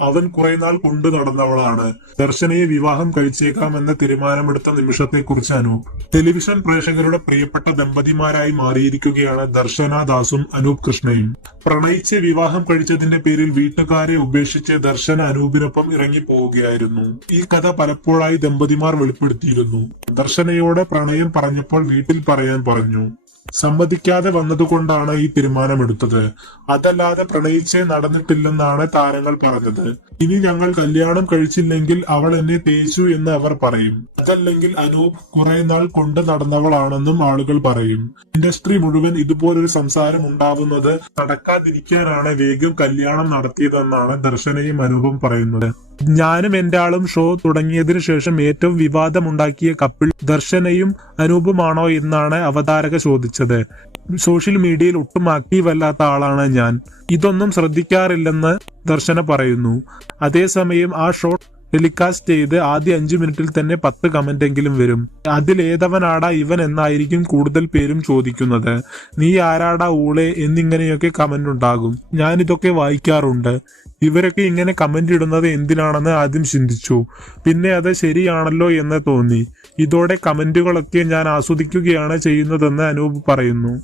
അവൻ കുറെ നാൾ കൊണ്ടു നടന്നവളാണ്. ദർശനയെ വിവാഹം കഴിച്ചേക്കാമെന്ന തീരുമാനമെടുത്ത നിമിഷത്തെക്കുറിച്ച് അനൂപ്. ടെലിവിഷൻ പ്രേക്ഷകരുടെ പ്രിയപ്പെട്ട ദമ്പതിമാരായി മാറിയിരിക്കുകയാണ് ദർശന ദാസും അനൂപ് കൃഷ്ണയും. പ്രണയിച്ച് വിവാഹം കഴിച്ചതിന്റെ പേരിൽ വീട്ടുകാരെ ഉപേക്ഷിച്ച് ദർശന അനൂപിനൊപ്പം ഇറങ്ങി പോവുകയായിരുന്നു ഈ കഥ പലപ്പോഴായി ദമ്പതിമാർ വെളിപ്പെടുത്തിയിരുന്നു. ദർശനയോട് പ്രണയം പറഞ്ഞപ്പോൾ വീട്ടിൽ പറയാൻ പറഞ്ഞു. സമ്മതിക്കാതെ വന്നതുകൊണ്ടാണ് ഈ തീരുമാനമെടുത്തത്. അതല്ലാതെ പ്രണയിച്ചേ നടന്നിട്ടില്ലെന്നാണ് താരങ്ങൾ പറഞ്ഞത്. ഇനി ഞങ്ങൾ കല്യാണം കഴിച്ചില്ലെങ്കിൽ അവൾ എന്നെ തേച്ചു എന്ന് അവർ പറയും. അതല്ലെങ്കിൽ അനൂപ് കുറെ നാൾ കൊണ്ട് നടന്നവളാണെന്നും ആളുകൾ പറയും. ഇൻഡസ്ട്രി മുഴുവൻ ഇതുപോലൊരു സംസാരം ഉണ്ടാവുന്നത് നടക്കാതിരിക്കാനാണ് വേഗം കല്യാണം നടത്തിയതെന്നാണ് ദർശനയും അനൂപും പറയുന്നത്. ഞാനും എന്റെ ആളും ഷോ തുടങ്ങിയതിനു ശേഷം ഏറ്റവും വിവാദമുണ്ടാക്കിയ കപ്പിൾ ദർശനയും അനൂപുമാണോ എന്നാണ് അവതാരക ചോദിച്ചത്. സോഷ്യൽ മീഡിയയിൽ ഒട്ടും ആക്റ്റീവ് അല്ലാത്ത ആളാണ് ഞാൻ. ഇതൊന്നും ശ്രദ്ധിക്കാറില്ലെന്ന് ദർശന പറയുന്നു. അതേസമയം ആ ഷോർട്ട് ടെലികാസ്റ്റ് ചെയ്ത് ആദ്യ അഞ്ചു മിനിറ്റിൽ തന്നെ പത്ത് കമന്റ് എങ്കിലും വരും. അതിൽ ഏതവനാടാ ഇവൻ എന്നായിരിക്കും കൂടുതൽ പേരും ചോദിക്കുന്നത്. നീ ആരാടാ ഊളെ എന്നിങ്ങനെയൊക്കെ കമന്റ് ഉണ്ടാകും. ഞാൻ ഇതൊക്കെ വായിക്കാറുണ്ട്. ഇവരൊക്കെ ഇങ്ങനെ കമന്റ് ഇടുന്നത് എന്തിനാണെന്ന് ആദ്യം ചിന്തിച്ചു. പിന്നെ അത് ശരിയാണല്ലോ എന്ന് തോന്നി. ഇതോടെ കമന്റുകളൊക്കെ ഞാൻ ആസ്വദിക്കുകയാണ് ചെയ്യുന്നതെന്ന് അനൂപ് പറയുന്നു.